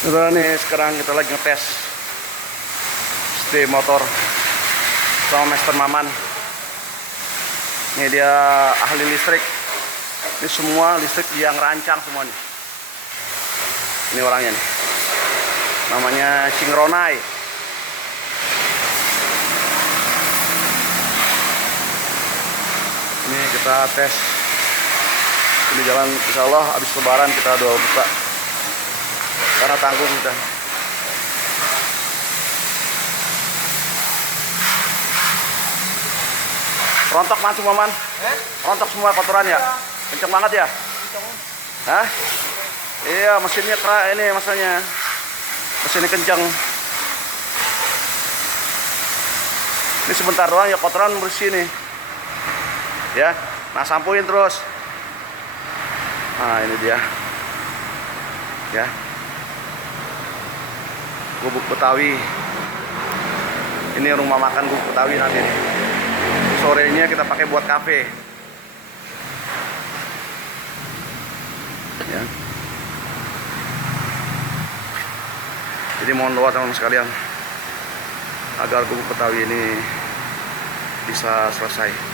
Udah nih, sekarang kita lagi ngetes setir motor sama Master Maman. Ini dia ahli listrik. Ini semua listrik yang rancang semua nih. Ini orangnya nih. Namanya Cing Ronai. Ini kita tes. Ini jalan, insya Allah habis lebaran kita doa buka. Karena tanggung kita. Rontok langsung Maman? Rontok semua kotoran ya? Kenceng banget ya? Hah? Iya, mesinnya keras ini masanya. Mesinnya kenceng. Ini sebentar doang ya kotoran bersih nih. Ya, nah sampuin terus. Nah ini dia. Ya. Gubuk Betawi. Ini rumah makan Gubuk Betawi nanti nih. Sorenya kita pakai buat kafe. Ya. Jadi mohon doa teman-teman sekalian agar Gubuk Betawi ini bisa selesai.